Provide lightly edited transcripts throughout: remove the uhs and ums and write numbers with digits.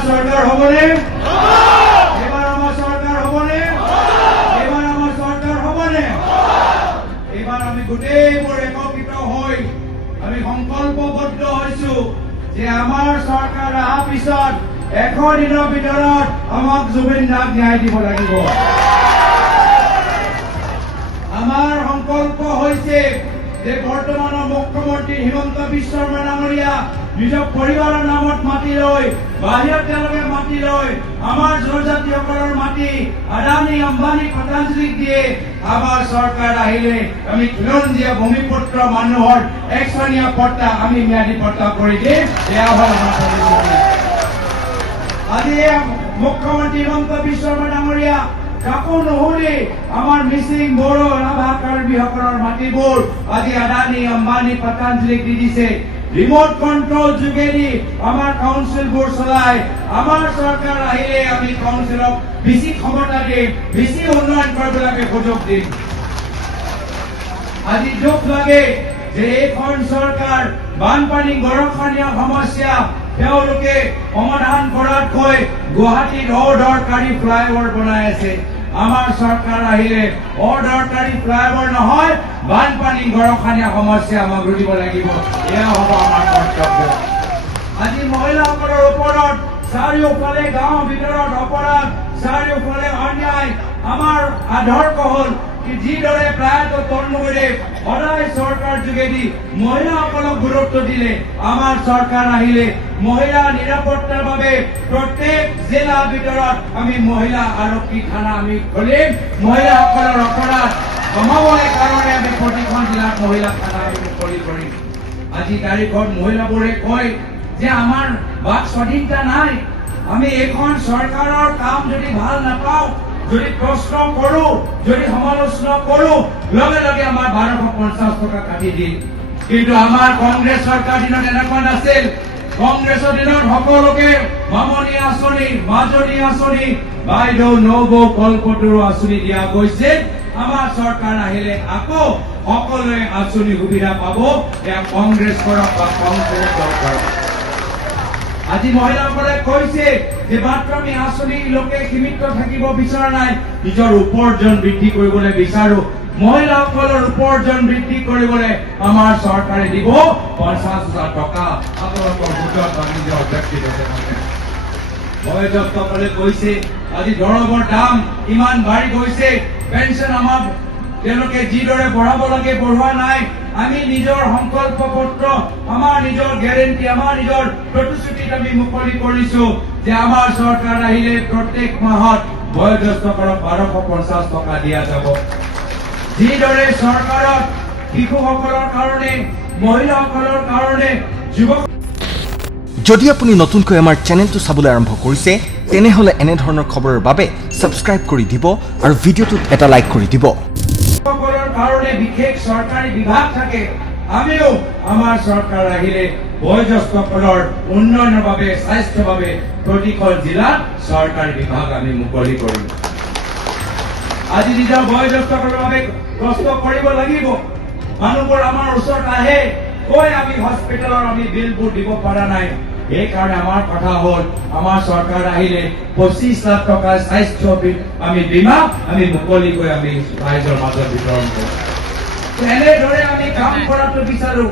আমাৰ চৰকাৰ হ'বনে? এইবাৰ আমাৰ চৰকাৰ হ'বনে? এইবাৰ আমাৰ চৰকাৰ হ'বনে? এইবাৰ আমি গোটেইবোৰ একত্ৰিত হৈ আমি সংকল্পবদ্ধ হৈছো যে আমাৰ চৰকাৰ অহাৰ পিছত 100 দিনৰ ভিতৰত আমাক জুবিন দাক ন্যায় দিব লাগিব। আমাৰ সংকল্প হৈছে যে বৰ্তমানৰ মুখ্যমন্ত্ৰী হিমন্ত বিশ্ব শৰ্মা ডাঙৰীয়া নিজৰ পৰিবাৰৰ নামত মাটি লৈ বাহিৰত তেওঁলোকে মাটি লৈ আমাৰ জনজাতিসকলৰ মাটি আদানী আম্বানী পতঞ্জলিক দিয়ে আমাৰ চৰকাৰ আহিলে আমি খিলঞ্জীয়া ভূমিপুত্ৰ মানুহৰ একচনীয়া পট্টা আমি ম্যাদী পট্টা কৰি দিম। এয়া হ'ল আজি মুখ্যমন্ত্ৰী হিমন্ত বিশ্ব শৰ্মা ডাঙৰীয়া কাকো নুশুনি আমাৰ মিচিং বড়ো ৰাভা কাৰ্বিসকলৰ মাটিবোৰ আজি আদানী আম্বানী পতঞ্জলিক দি দিছে। ৰিমোট কণ্ট্ৰল যোগেদি আমাৰ কাউন্সিলবোৰ চলাই আমাৰ চৰকাৰ আহিলে আমি কাউন্সিলক বেছি ক্ষমতা দিম, বেছি উন্নয়ন কৰিবলৈ সুযোগ দিম। আজি দুখ লাগে যে এইখন চৰকাৰ বানপানী গৰাখহনীয়া সমস্যা তেওঁলোকে সমাধান কৰাতকৈ গুৱাহাটীত অদৰকাৰী ফ্লাইঅভাৰ বনাই আছে। আমাৰ চৰকাৰ আহিলে অদৰকাৰী ফ্লাইঅভাৰ নহয়, বানপানী গৰাখহনীয়া সমস্যা আমাক ৰুধিব লাগিব। এয়া হ'ব আমাৰ কৰ্তব্য। আজি মহিলাসকলৰ ওপৰত চাৰিওফালে গাঁৱৰ ভিতৰত অপৰাধ, চাৰিওফালে অন্যায়। আমাৰ আদৰ্শ হ'ল যিদৰে প্ৰায়ত তন্মূৰে সদায় চৰকাৰ যোগেদি মহিলাসকলক গুৰুত্ব দিলে আমাৰ চৰকাৰ আহিলে মহিলা নিৰাপত্তাৰ বাবে প্ৰত্যেক জিলাৰ ভিতৰত আমি মহিলা আৰক্ষী থানা আমি খুলিম। মহিলাসকলৰ অপৰাধ কমাবলৈ কাৰণে আমি প্ৰতিখন জিলাত মহিলা থানা আমি মুকলি কৰিম। আজি তাৰিখত মহিলাবোৰে কয় যে আমাৰ বাক স্বাধীনতা নাই, আমি এইখন চৰকাৰৰ কাম যদি ভাল নাপাওঁ, যদি প্ৰশ্ন কৰো, যদি সমালোচনা কৰো, লগে লগে আমাৰ 1250 টকা কাটি দিম। কিন্তু আমাৰ কংগ্ৰেছ চৰকাৰ দিনত এনেকুৱা নাছিল। কংগ্ৰেছৰ দিনত সকলোকে মামনি আঁচনি, মাজনী আঁচনি, বাইদেউ নবৌ কল্পতৰু আঁচনি দিয়া গৈছিল। আমাৰ চৰকাৰ আহিলে আকৌ সকলোৱে আঁচনি সুবিধা পাব। এয়া কংগ্ৰেছ কৰক বা কংগ্ৰেছ দল কৰক। আজি মহিলাসকলে কৈছে যে মাত্ৰ আমি আঁচনি লোকে সীমিত থাকিব বিচৰা নাই, নিজৰ উপাৰ্জন বৃদ্ধি কৰিবলৈ বিচাৰো। মহিলাসকলৰ উপাৰ্জন বৃদ্ধি কৰিবলৈ আমাৰ চৰকাৰে দিব 50,000 টকা আপোনালোকৰ গোটত বা নিজৰ ব্যক্তিগত। বয়োজ্যেষ্ঠসকলে কৈছে আজি দৰৱৰ দাম ইমান বাঢ়ি গৈছে, পেঞ্চন আমাৰ তেওঁলোকে যিদৰে বঢ়াব লাগে বঢ়োৱা নাই। আমি নিজৰ সংকল্প পত্ৰ, আমাৰ নিজৰ গেৰেণ্টি, আমাৰ নিজৰ প্ৰতিশ্ৰুতিত আমি মুকলি কৰিছো যে আমাৰ চৰকাৰ আহিলে প্ৰত্যেক মাহত বয়োজ্যেষ্ঠসকলক 1250 টকা দিয়া যাব। যিদৰে চৰকাৰত শিশুসকলৰ কাৰণে, মহিলাসকলৰ কাৰণে, যুৱক। যদি আপুনি নতুনকৈ আমাৰ চেনেলটো চাবলৈ আৰম্ভ কৰিছে তেনেহলে এনে ধৰণৰ খবৰৰ বাবে সাবস্ক্ৰাইব কৰি দিব আৰু ভিডিঅ'টোত এটা লাইক কৰি দিব। সকলৰ কাৰণে বিশেষ চৰকাৰী বিভাগ থাকে। আমিও আমাৰ চৰকাৰ আহিলে বয়োজ্যেষ্ঠসকলৰ উন্নয়নৰ বাবে, স্বাস্থ্যৰ বাবে প্ৰতিখন জিলাত চৰকাৰী বিভাগ আমি মুকলি কৰিম। আজি নিজৰ বয়োজ্যেষ্ঠসকলৰ বাবে কষ্ট কৰিব লাগিব। মানুহবোৰ আমাৰ ওচৰত আহে, কয় আমি হস্পিটেলৰ আমি বিলবোৰ দিব পৰা নাই। সেইকাৰণে আমাৰ কথা হ'ল আমাৰ চৰকাৰ আহিলে 25 লাখ টকাৰ স্বাস্থ্য আমি বীমা আমি মুকলিকৈ আমি ৰাইজৰ মাজত বিতৰণ কৰিম। এনেদৰে আমি কাম কৰাটো বিচাৰো।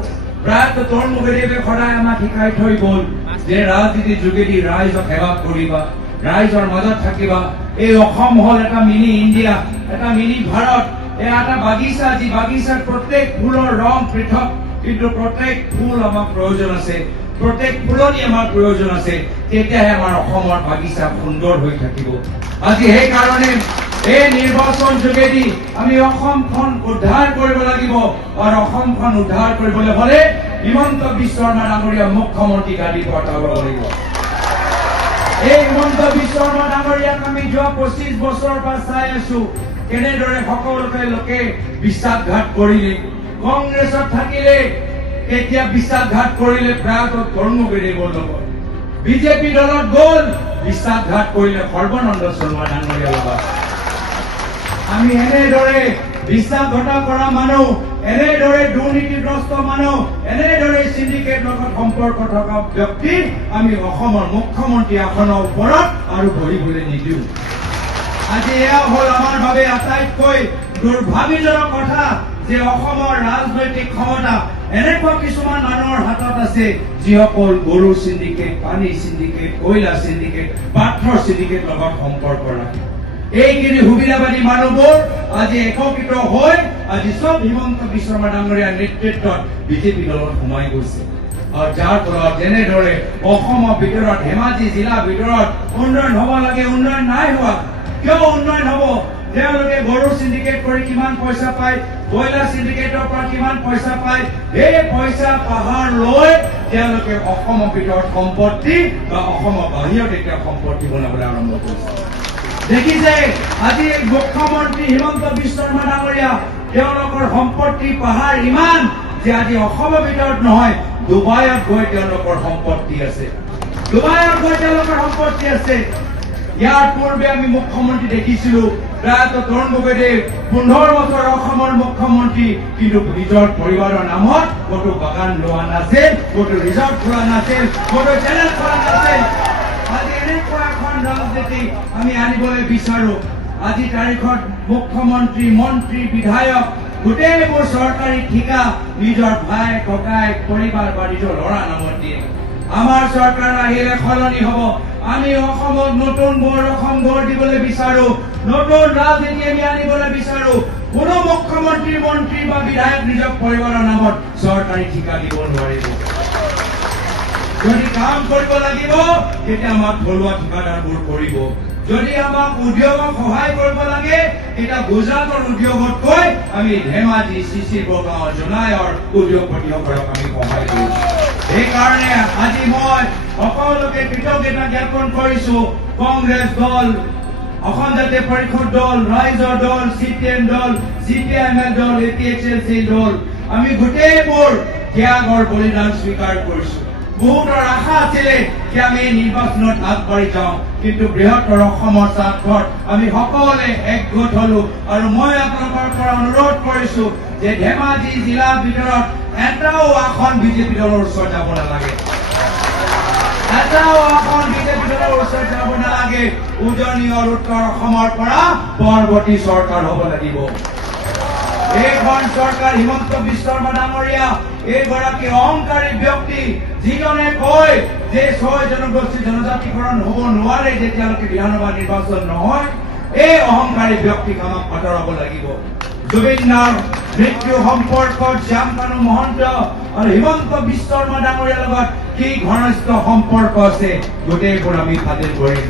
প্ৰায়ত তৰুণমুখেদেৱে সদায় আমাক শিকাই থৈ গ'ল যে ৰাজনীতিৰ যোগেদি ৰাইজক সেৱা কৰিবা, ৰাইজৰ মাজত থাকিবা। এই অসম হ'ল এটা মিনি ইণ্ডিয়া, এটা মিনি ভাৰত। এয়া এটা বাগিচা, যি বাগিচাত প্ৰত্যেক ফুলৰ ৰং পৃথক, কিন্তু প্ৰত্যেক ফুল আমাক প্ৰয়োজন আছে, প্ৰত্যেক ফুলনি আমাৰ প্ৰয়োজন আছে। তেতিয়াহে আমাৰ অসমৰ বাগিচা সুন্দৰ হৈ থাকিব। আজি সেইকাৰণে এই নিৰ্বাচন যোগেদি আমি অসমখন উদ্ধাৰ কৰিব লাগিব। আৰু অসমখন উদ্ধাৰ কৰিবলৈ হলে হিমন্ত বিশ্ব শৰ্মা ডাঙৰীয়া মুখ্যমন্ত্ৰী গাদী পঠাব লাগিব। এই হিমন্ত বিশ্ব শৰ্মা ডাঙৰীয়াক আমি যোৱা 25 বছৰৰ পৰা চাই আছো কেনেদৰে সকলোকে লোকে বিশ্বাসঘাত কৰিলে। কংগ্ৰেছত থাকিলে তেতিয়া বিশ্বাসঘাত কৰিলে প্ৰায়ত তৰুণমুখেদেৱৰ লগত। বিজেপি দলত গ'ল, বিশ্বাসঘাত কৰিলে সৰ্বানন্দ সোণোৱাল ডাঙৰীয়াৰ লগত। আমি এনেদৰে বিশ্বাসঘাত কৰা মানুহ এনেদৰে দুৰ্নীতিগ্ৰস্ত মানুহ এনেদৰে চিণ্ডিকেট লগত সম্পৰ্ক থকা ব্যক্তি আমি অসমৰ মুখ্যমন্ত্ৰী আসনৰ ওপৰত আৰু বহিবলৈ নিদিওঁ আজি এয়া হ'ল আমাৰ বাবে আটাইতকৈ দুৰ্ভাগ্যজনক কথা যে অসমৰ ৰাজনৈতিক ক্ষমতা এনেকুৱা কিছুমান মানুহৰ হাতত আছে যিসকল গৰু চিণ্ডিকেট পানী চিণ্ডিকেট কয়লা চিণ্ডিকেট পাথৰ চিণ্ডিকেট লগত সম্পৰ্ক ৰাখে এইখিনি সুবিধাবাদী মানুহবোৰ আজি একত্ৰিত হৈ আজি সব হিমন্ত বিশ্ব শৰ্মা ডাঙৰীয়াৰ নেতৃত্বত বিজেপি দলত সোমাই গৈছে আৰু যাৰ ফলত যেনেদৰে অসমৰ ভিতৰত ধেমাজি জিলাৰ ভিতৰত উন্নয়ন হ'ব লাগে উন্নয়ন নাই হোৱা কিয় উন্নয়ন হ'ব তেওঁলোকে গৰু চিণ্ডিকেট কৰি কিমান পইচা পায় কয়লা চিণ্ডিকেটৰ পৰা কিমান পইচা পায় এই পইচা পাহাৰ লৈ তেওঁলোকে অসমৰ ভিতৰত সম্পত্তি বা অসমৰ বাহিৰত এতিয়া সম্পত্তি বনাবলৈ আৰম্ভ কৰিছে দেখিছে আজি মুখ্যমন্ত্ৰী হিমন্ত বিশ্ব শৰ্মা ডাঙৰীয়া তেওঁলোকৰ সম্পত্তি পাহাৰ ইমান যে আজি অসমৰ ভিতৰত নহয় ডুবাইত গৈ তেওঁলোকৰ সম্পত্তি আছে ডুবাইত গৈ তেওঁলোকৰ সম্পত্তি আছে ইয়াৰ পূৰ্বে আমি মুখ্যমন্ত্ৰী দেখিছিলো প্ৰায়তঃ তৰুণ গগৈদেৱ 15 বছৰ অসমৰ মুখ্যমন্ত্ৰী কিন্তু নিজৰ পৰিবাৰৰ নামত ক'তো বাগান লোৱা নাছিল ক'তো ৰিজৰ্ট খোলা নাছিল ক'তো চেনেল খোলা নাছিল আজি এনেকুৱা এখন ৰাজনীতি আমি আনিবলৈ বিচাৰো আজি তাৰিখত মুখ্যমন্ত্ৰী মন্ত্ৰী বিধায়ক গোটেইবোৰ চৰকাৰী ঠিকা নিজৰ ভাই ককাই পৰিবাৰ বা নিজৰ ল'ৰা নামত দিয়ে আমাৰ চৰকাৰ আহিলে সলনি হ'ব আমি অসমত নতুন বৰ অসম গঢ় দিবলৈ বিচাৰো নতুন ৰাজনীতি আমি আনিবলৈ বিচাৰো কোনো মুখ্যমন্ত্ৰী মন্ত্ৰী বা বিধায়ক নিজৰ পৰিবাৰৰ নামত চৰকাৰী ঠিকা দিব নোৱাৰিব যদি কাম কৰিব লাগিব তেতিয়া আমাক থলুৱা ঠিকাদাৰবোৰ কৰিব যদি আমাক উদ্যোগক সহায় কৰিব লাগে তেতিয়া গুজৰাটৰ উদ্যোগতকৈ আমি ধেমাজি চিচি বগাঁও জোনাইৰ উদ্যোগপতিসকলক আমি সহায় কৰিম সেইকাৰণে আজি মই সকলোকে কৃতজ্ঞতা জ্ঞাপন কৰিছো কংগ্ৰেছ দল অসম জাতীয় পৰিষদ দল ৰাইজৰ দল CPM দল CPIML দল APHLC দল আমি গোটেইবোৰ ত্যাগৰ বলিদান স্বীকাৰ কৰিছো বহুতৰ আশা আছিলে যে আমি নিৰ্বাচনত আগবাঢ়ি যাওঁ কিন্তু বৃহত্তৰ অসমৰ স্বাৰ্থত আমি সকলোৱে একগোট হলো আৰু মই আপোনালোকৰ পৰা অনুৰোধ কৰিছো যে ধেমাজি জিলাৰ ভিতৰত এটাও আসন বিজেপি দলৰ ওচৰত যাব নালাগে এটাও আসন বিজেপি দলৰ ওচৰত যাব নালাগে উজনি আৰু উত্তৰ অসমৰ পৰা পৰৱৰ্তী চৰকাৰ হ'ব লাগিব এইখন চৰকাৰ হিমন্ত বিশ্ব শৰ্মা ডাঙৰীয়া এইগৰাকী অহংকাৰী ব্যক্তি যিজনে কয় যে 6 জনগোষ্ঠী জনজাতিকৰণ হ'ব নোৱাৰে যেতিয়ালৈকে বিধানসভা নিৰ্বাচন নহয় এই অহংকাৰী ব্যক্তিক আমাক আঁতৰাব লাগিব জুবিনৰ মৃত্যু সম্পৰ্কত শ্যামকানু মহন্ত আৰু হিমন্ত বিশ্ব শৰ্মা ডাঙৰীয়াৰ লগত কি ঘনিষ্ঠ সম্পৰ্ক আছে গোটেইবোৰ আমি ফাদিল কৰিম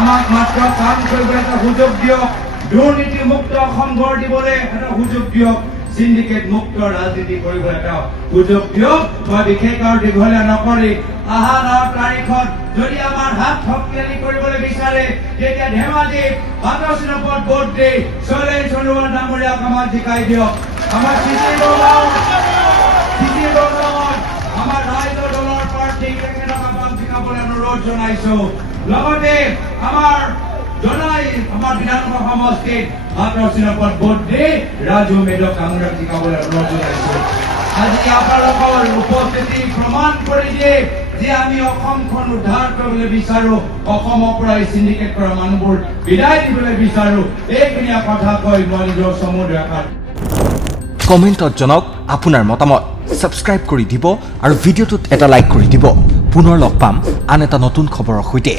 আমাক মাত্ৰ কাম কৰিবলৈ এটা সুযোগ দিয়ক দুৰ্নীতি মুক্ত অসম গঢ় দিবলৈ এটা সুযোগ দিয়ক সিন্ডিকেট মুক্ত ৰাজনীতি কৰিবলৈ এটা সুযোগ দিয়ক মই বিশেষ আৰু দীঘলীয়া নকৰি অহা 9 তাৰিখত যদি আমাৰ হাত শক্তিশালী কৰিবলৈ বিচাৰে তেতিয়া ধেমাজি বাতচিনপত ভোট দি শৈলেন সোণোৱাল ডাঙৰীয়াক আমাক জিকাই দিয়ক আমাৰ চিচি বগাঁৱত আমাৰ ৰাইজৰ দলৰ প্ৰাৰ্থী তেখেতক আমাক জিকাবলৈ অনুৰোধ জনাইছো লগতে আমাৰ বিধানসভা সমষ্টিত বাতচিনপত ভোট দি ৰাজু মেধক ডাঙৰীয়াক জিকাবলৈ অনুৰোধ জনাইছো আজি আপোনালোকৰ উপস্থিতি প্ৰমাণ কৰি দিয়ে যে আমি অসমখন উদ্ধাৰ কৰিবলৈ বিচাৰো অসমৰ পৰা এই চিণ্ডিকেট কৰা মানুহবোৰ বিদায় দিবলৈ বিচাৰো এইখিনি কথা কৈ মই নিজৰ চমু দেখাত কমেণ্টত জনাওক আপোনাৰ মতামত সাবস্ক্ৰাইব কৰি দিব আৰু ভিডিঅ'টোত এটা লাইক কৰি দিব পুনৰ লগ পাম আন এটা নতুন খবৰৰ সৈতে